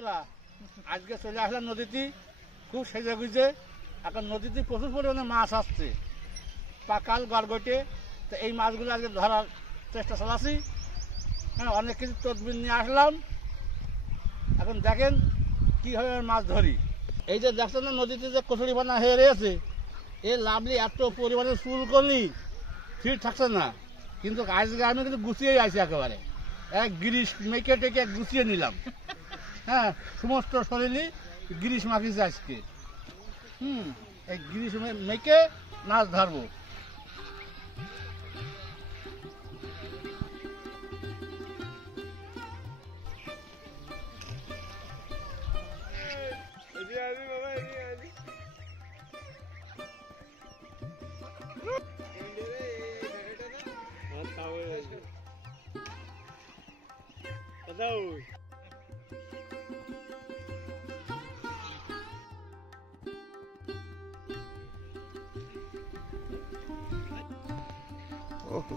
বন্ধুরা, আজকে চলে আসলাম নদীতে, খুব সেজে গুজে। এখন নদীতে প্রচুর পরিমাণে মাছ আসছে, পাকাল গড়গটে। তো এই মাছগুলো আজকে ধরার চেষ্টা চালাচ্ছি। হ্যাঁ, অনেক কিছু তদবির নিয়ে আসলাম। এখন দেখেন কীভাবে মাছ ধরি। এই যে দেখছেন না, নদীতে যে কচুরি পানা হয়ে রয়েছে, এ লাভলি এত পরিমাণে চুল করলি ফিট থাকছে না। কিন্তু আজকে আমি কিন্তু গুছিয়েই আছি, একেবারে এক গিরিশ মেকে টেকে গুছিয়ে নিলাম। হ্যাঁ, সমস্ত শরীরই গিরিশ মাখিয়েছে আজকে। এই গিরিশ মেকে মাছ ধরবো।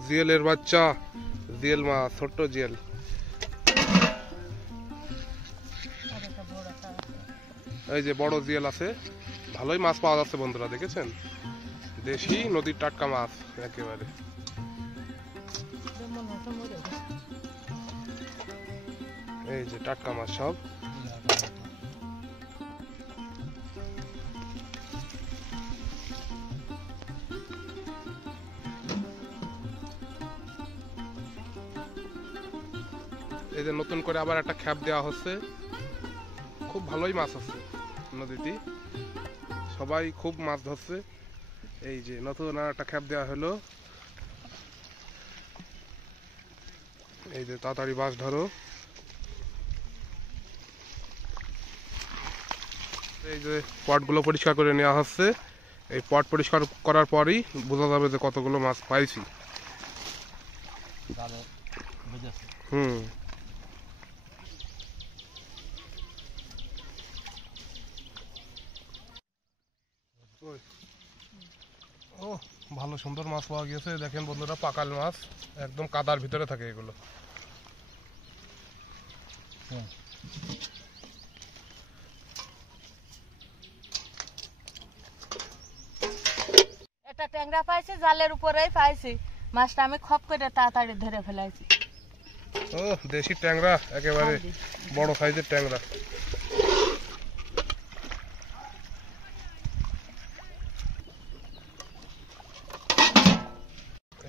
জিয়েলের বাচ্চা, জিয়েল মাছ, ছোট্ট জিয়েল। এই যে বড় জিয়েল আছে, ভালোই মাছ পাওয়া যাচ্ছে বন্ধুরা, দেখেছেন? দেশি নদীর টাটকা মাছ একেবারে। এই যে টাটকা মাছ সব। এই যে নতুন করে আবার একটা খ্যাপ দেওয়া হচ্ছে, খুব ভালোই মাছ আছে নদীতে, সবাই খুব মাছ ধরছে। এই যে নতুন আর একটা খ্যাপ দেওয়া হলো। এই যে তাড়াতাড়ি মাছ ধরো। এই যে পটগুলো পরিষ্কার করে নেওয়া হচ্ছে। এই পট পরিষ্কার করার পরই বোঝা যাবে যে কতগুলো মাছ পাইছি। ও ভালো সুন্দর মাছ পাওয়া গেছে। দেখেন বন্ধুরা, পাকাল মাছ, একদম কাদার ভিতরে থাকে এগুলো। একটা ট্যাংরা পাইছি, জালের উপরেই পাইছি মাছটা, আমি খপ করে তাড়াতাড়ি ধরে ফেলাইছি। ও দেশি ট্যাংরা, একেবারে বড় সাইজের ট্যাংরা।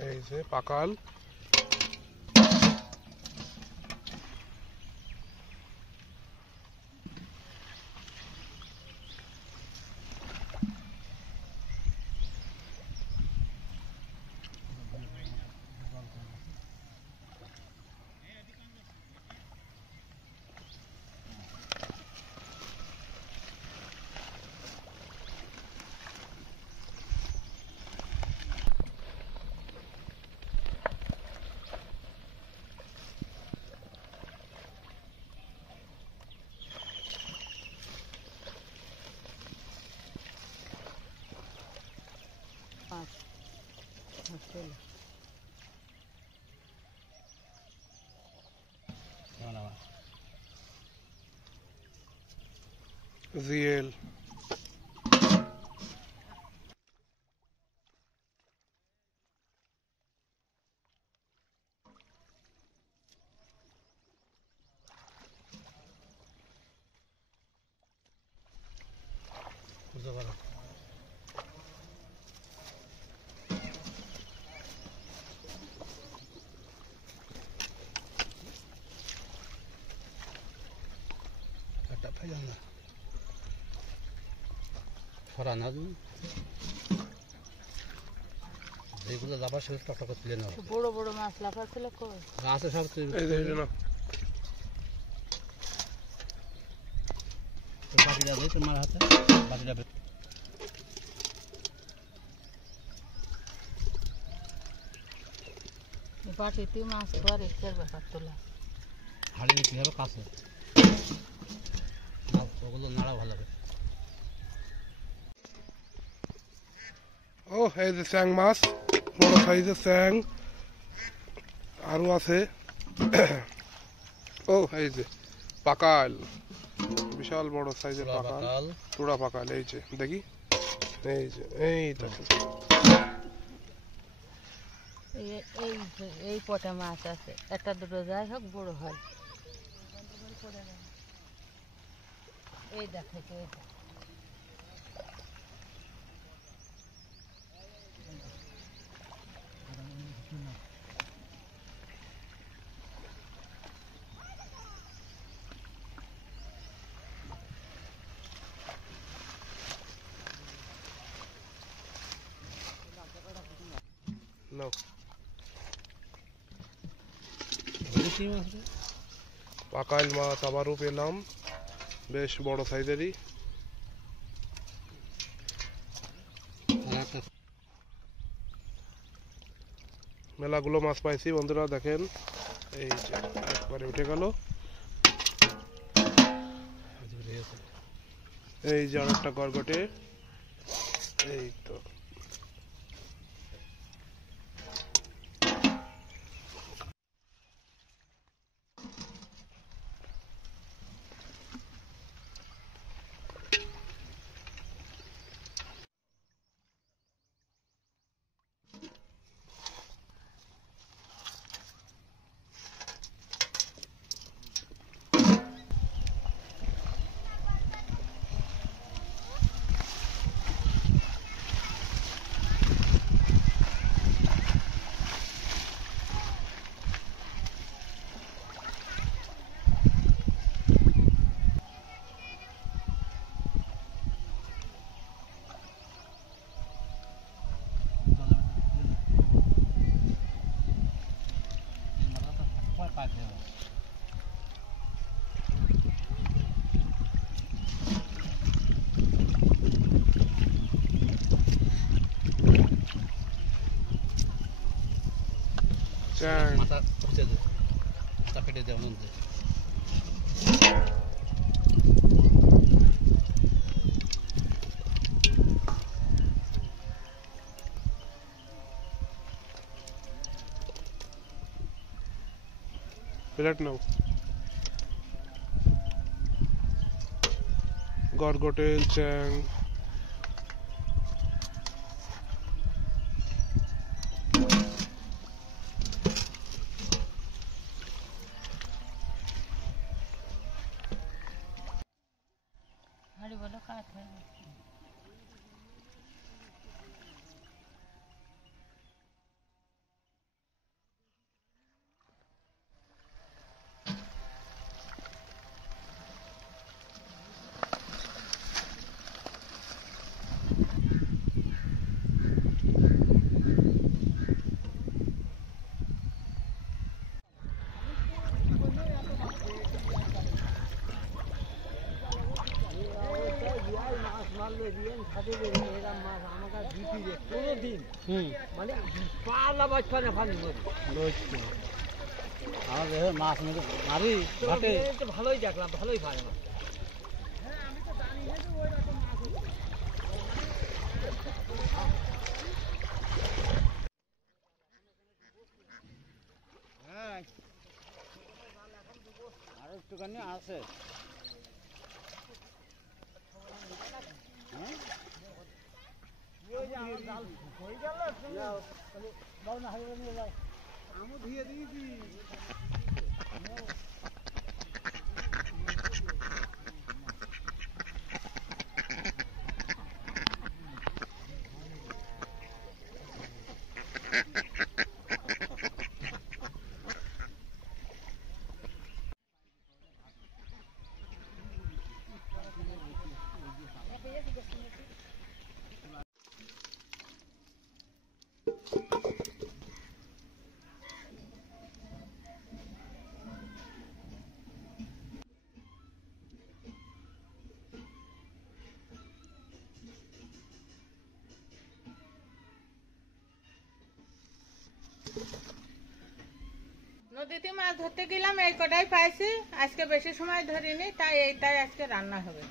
এই যে পাকাল। জিয়েল। বড় বড় মাছ লাফাচ্ছিল, বাটিটা তোমার হাতে বাটিটা বাটিতে মাছ ধোয়ার ইচ্ছার ব্যাপার তোলা। হাড়ি দিতে হবে কাছে, ওগুলো নাড়া ভালো হবে। ও এই যে স্যাং মাছ, বড় সাইজের স্যাং আরো আছে। ও এই যে পাকাল, বিশাল বড় সাইজের পাকাল, তোড়া পাকাল। এই যে দেখি, এই যে এই দেখো, এই পটে মাছ আছে, একটা দুটো যাই হোক বড় হয়। এই দেখো, নাও। পাকাল মাছ আবারও পেলাম, বেশ বড় সাইজেরই। মেলাগুলো মাছ পাইছি বন্ধুরা, দেখেন এই যে একবারে উঠে গেল। এই যে আরেকটা গরগটে, এই তো। মাথা খুঁজে দে, মাথা কেটে দেওয়া মধ্যে। প্লেট নাও। গরগটেল, চ্যাং, হাড়ি বলো কাঠ হয়। আমাদের মাছ মারি ঘাটে ভালোই দেখলাম, ভালোই পারে না। হ্যাঁ, আর একটুখানি আছে। আমি ধুয়ে দিয়েছি। নদীতে মাছ ধরতে গেলাম, এই কটাই পাইছি। আজকে বেশি সময় ধরিনি, তাই এইটাই আজকে রান্না হবে।